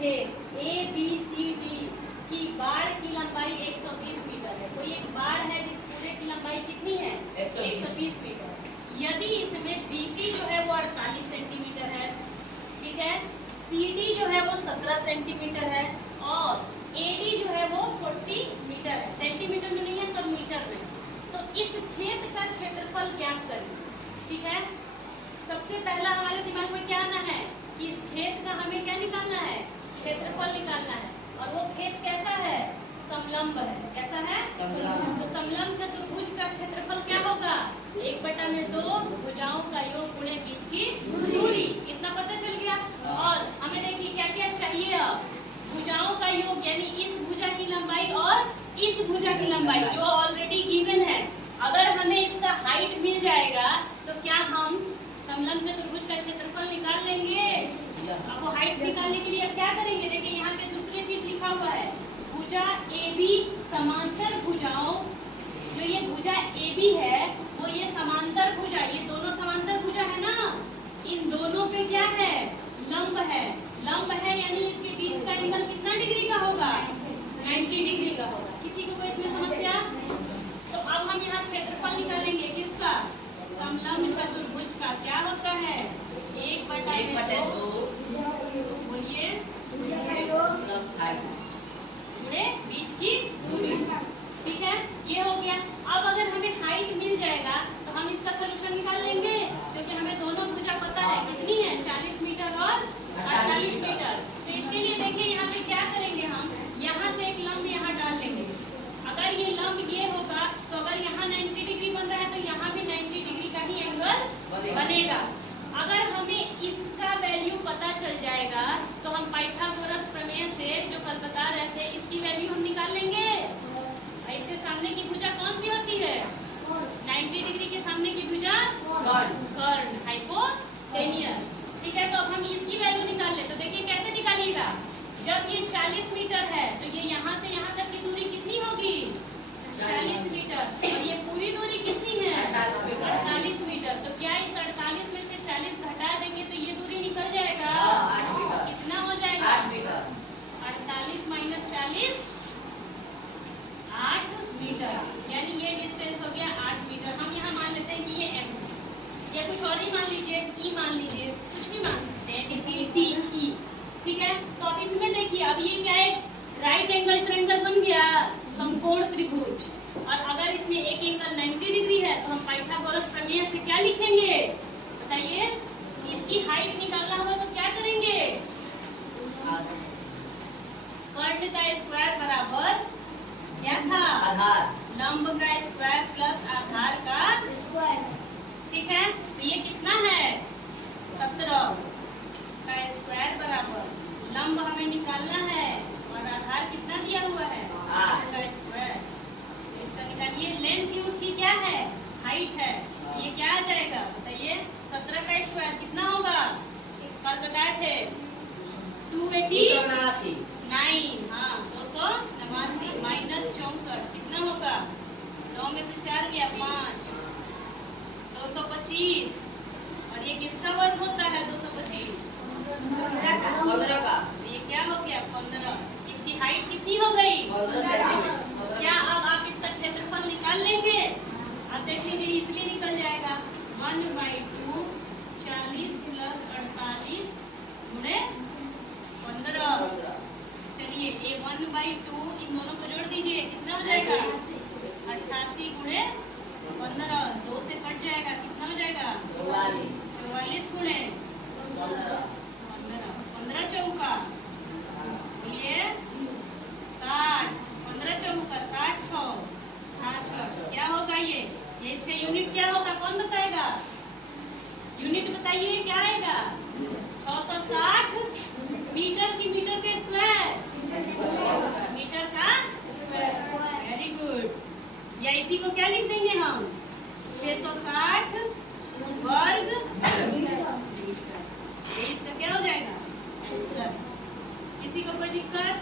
खेत ABCD की बाड़ की लंबाई 120 मीटर है। कोई एक बाड़ है जिस पूरे की लंबाई कितनी है? 120 मीटर। यदि इसमें BC जो है वो 48 सेंटीमीटर है, ठीक है, CD जो है वो 17 सेंटीमीटर है और AD जो है वो 40 मीटर है। सेंटीमीटर में नहीं है, सब मीटर में। तो इस खेत का क्षेत्रफल ज्ञात करिए, ठीक है। सबसे पहला हमारे दिमाग में क्या आना है कि इस खेत का हमें क्या निकालना है? क्षेत्रफल निकालना है। और वो खेत कैसा है? समलंब है। कैसा है? समलंब। तो समलंब चतुर्भुज का क्षेत्रफल क्या होगा? 1/2 भुजाओं का योग गुणे बीच की दूरी। कितना पता चल गया? और हमें देखिए क्या क्या चाहिए अब? भुजाओं का योग यानी इस भुजा की लंबाई और इस भुजा की लंबाई जो ऑलरेडी गिवन है। अगर हमें इसका हाइट मिल जाएगा तो क्या हम समलंब चतुर्भुज का क्षेत्रफल निकाल लेंगे? अब वो हाइट निकालने के लिए अब क्या करेंगे? देखिए यहाँ पे दूसरी चीज लिखा हुआ है, भुजा AB समांतर भुजाओं। जो ये भुजा AB है वो ये समांतर भुजा, ये दोनों समांतर भुजा है ना, इन दोनों पे क्या है? लंब है। लंब है यानी इसके बीच का एंगल कितना डिग्री का होगा? 90 डिग्री का होगा। किसी को कोई इसमें समस्या? तो अब हम यहाँ क्षेत्रफल निकालेंगे किसका? समलंब चतुर्भुज का। क्या होता है? 1/2 बोलिए गुणे बीच की दूरी, ठीक है, ये हो गया। अब अगर हमें हाइट मिल जाएगा तो हम इसका सलूशन निकाल लेंगे, क्योंकि हमें दोनों भुजा पता है कितनी है, 40 मीटर और 48 मीटर। तो इसके लिए देखिए यहाँ पे क्या करेंगे, हम यहाँ से एक लंब यहाँ डाल लेंगे। अगर ये लंब ये होगा तो अगर यहाँ 90 डिग्री बन रहा है तो यहाँ भी 90 डिग्री का ही एंगल बनेगा। अगर हमें इसका वैल्यू पता चल जाएगा तो हम पाइथागोरस प्रमेय से जो कल बता रहे थे इसकी वैल्यू हम निकाल लेंगे। इसके सामने की भुजा कौन सी होती है? 90 डिग्री के सामने की भुजा कर्ण, हाइपोटेनियस, ठीक है। तो अब हम इसकी वैल्यू निकाल ले। तो देखिए कैसे निकालिएगा, जब ये 40 मीटर है तो ये यहाँ से यहाँ तक की दूरी कितनी होगी? 40 मीटर। और ये पूरी दूरी कितनी है? 48 मीटर। तो क्या इस 48 में से 40 घटा देंगे तो ये दूरी निकल जाएगा? कितना हो जाएगा? 8 मीटर। 48 माइनस 40 8 मीटर, यानी ये डिस्टेंस हो गया 8 मीटर। हम यहाँ मान लेते हैं कि ये M है, या कुछ और ही मान लीजिए, E मान लीजिए, कुछ भी मान सकते हैं, ABCDE, ठीक है। तो अब इसमें देखिए, अब ये क्या है? राइट एंगल ट्रायंगल बन गया, समकोण त्रिभुज। और अगर इसमें एक एंगल 90 डिग्री है तो हम पाइथागोरस प्रमेय से क्या लिखेंगे बताइए? इसकी हाइट निकालना होगा तो क्या करेंगे? कर्ण का स्क्वायर बराबर क्या था? आधार। लंब का स्क्वायर प्लस आधार का स्क्वायर, ठीक है। तो ये कितना है? 17 का स्क्वायर बराबर लंब हमें निकालना है और आधार कितना दिया हुआ है? 8 का स्क्वायर। तो इसका निकालिए, लेंथ ही उसकी क्या है? हाइट है। ये क्या आ जाएगा बताइए? 17 का स्क्वायर कितना होगा? कल बताए थे 289, हाँ 289 माइनस 64 कितना होगा? 9 में से 4 गया 5, 225। और ये किसका वर्ग होता है? 225 15 का। ये क्या हो गया? 15। इसकी हाइट कितनी हो गई? 15। क्या अब आप इसका क्षेत्रफल निकाल लेंगे? अब देखिए इजीली निकल जाएगा। 1/2 40 प्लस 48 गुणे 15। चलिए ये 1/2 इन दोनों को जोड़ दीजिए, कितना हो जाएगा? 88 गुणे 15, 2 से कट जाएगा, कितना हो जाएगा? 44 गुणे 15, 15 चौका ये 60, 15 चौका 60 66, क्या होगा ये इसका यूनिट क्या होगा? कौन बताएगा? यूनिट बताइए क्या आएगा? 660 मीटर की मीटर के स्क्वायर, मीटर का स्क्वायर। Very good. या इसी को क्या लिख देंगे हम? 660 वर्ग इसका क्या हो जाएगा? सर किसी को कोई दिक्कत?